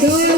do